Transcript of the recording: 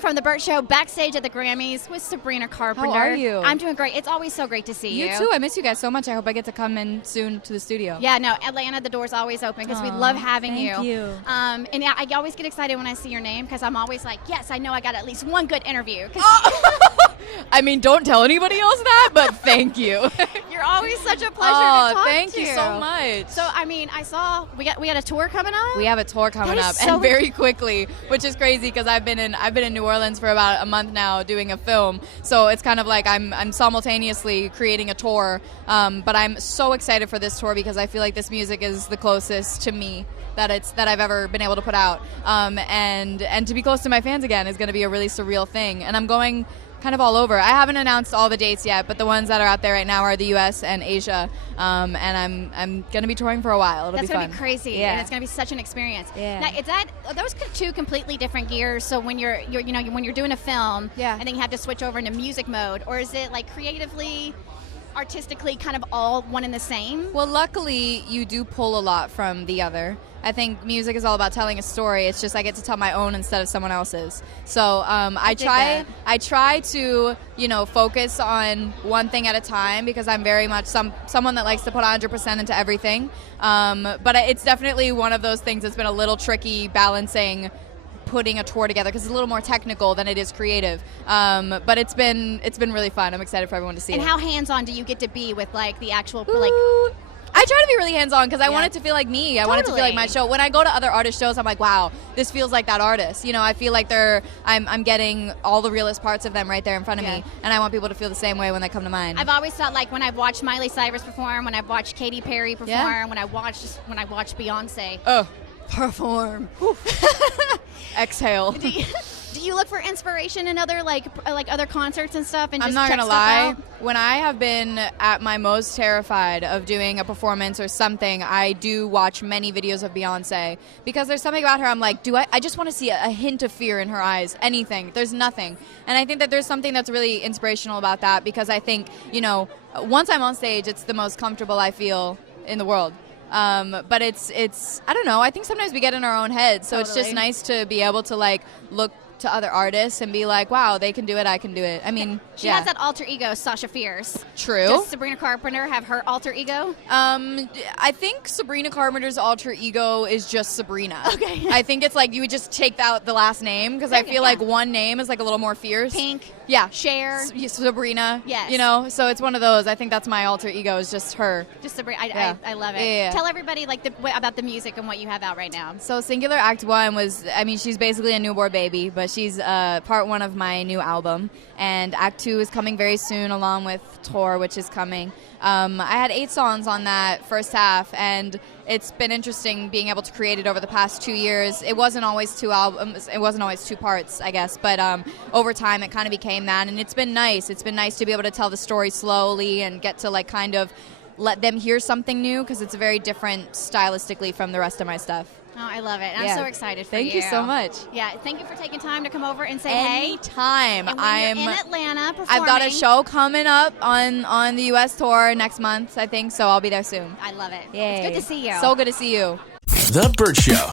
from the Bert Show, backstage at the Grammys with Sabrina Carpenter. How are you? I'm doing great. It's always so great to see you. You too. I miss you guys so much. I hope I get to come in soon to the studio. Yeah, no, Atlanta, the door's always open because we love having you. Thank you. And yeah, I always get excited when I see your name because I'm always like, yes, I know I got at least one good interview. I mean, don't tell anybody else that, but thank you. You're always such a pleasure to talk thank to. you so much. So, I mean, I saw we got a tour coming up. We have a tour coming That up, is so and very quickly, which is crazy because I've been in New Orleans for about a month now doing a film. So it's kind of like I'm simultaneously creating a tour. But I'm so excited for this tour because I feel like this music is the closest to me that I've ever been able to put out. And to be close to my fans again is going to be a really surreal thing. And I'm going kind of all over. I haven't announced all the dates yet, but the ones that are out there right now are the U.S. and Asia. And I'm going to be touring for a while. It'll That's be fun. That's going to be crazy, yeah. and it's going to be such an experience. Yeah. Now, are those two completely different gears? So when you're when you're doing a film, yeah. and then you have to switch over into music mode, or is it like creatively, artistically, kind of all one and the same? Well, luckily, you do pull a lot from the other. I think music is all about telling a story. It's just I get to tell my own instead of someone else's. So I try to focus on one thing at a time because I'm very much someone that likes to put 100% into everything. But it's definitely one of those things that's been a little tricky balancing putting a tour together because it's a little more technical than it is creative. But it's been really fun. I'm excited for everyone to see it. And how hands-on do you get to be with like the actual I try to be really hands-on because I want it to feel like me. I want it to feel like my show. When I go to other artist shows, I'm like, wow, this feels like that artist. I feel like I'm getting all the realest parts of them right there in front of me, and I want people to feel the same way when they come to mine. I've always thought, like, when I've watched Miley Cyrus perform, when I've watched Katy Perry perform, when I watched Beyonce perform. Exhale. Do you look for inspiration in other like other concerts and stuff? And I'm just not check gonna stuff lie. out? When I have been at my most terrified of doing a performance or something, I do watch many videos of Beyonce because there's something about her. I'm like, I just want to see a hint of fear in her eyes. Anything. There's nothing. And I think that there's something that's really inspirational about that because I think once I'm on stage, it's the most comfortable I feel in the world. But it's I don't know. I think sometimes we get in our own heads, so It's just nice to be able to like look to other artists and be like, wow, they can do it, I can do it. I mean, she has that alter ego, Sasha Fierce. True. Does Sabrina Carpenter have her alter ego? I think Sabrina Carpenter's alter ego is just Sabrina. Okay. I think it's like you would just take out the last name because I feel like one name is like a little more fierce. Pink. Yeah. Cher. Sabrina. Yes. So it's one of those. I think that's my alter ego is just her. Just Sabrina. I love it. Yeah. Tell everybody about the music and what you have out right now. So Singular Act 1 was, she's basically a newborn baby, but she's part 1 of my new album. And Act 2 is coming very soon along with Tour, which is coming. I had 8 songs on that first half, and it's been interesting being able to create it over the past 2 years. It wasn't always 2 albums. It wasn't always 2 parts, I guess. But over time, it kind of became that, and it's been nice. It's been nice to be able to tell the story slowly and get to like kind of let them hear something new because it's very different stylistically from the rest of my stuff. Oh, I love it. I'm so excited for Thank you so much. Yeah, thank you for taking time to come over and say hey. Anytime. And when you're in Atlanta performing. I've got a show coming up on the U.S. tour next month, I think, so I'll be there soon. I love it. Yay. It's good to see you. So good to see you. The Bert Show.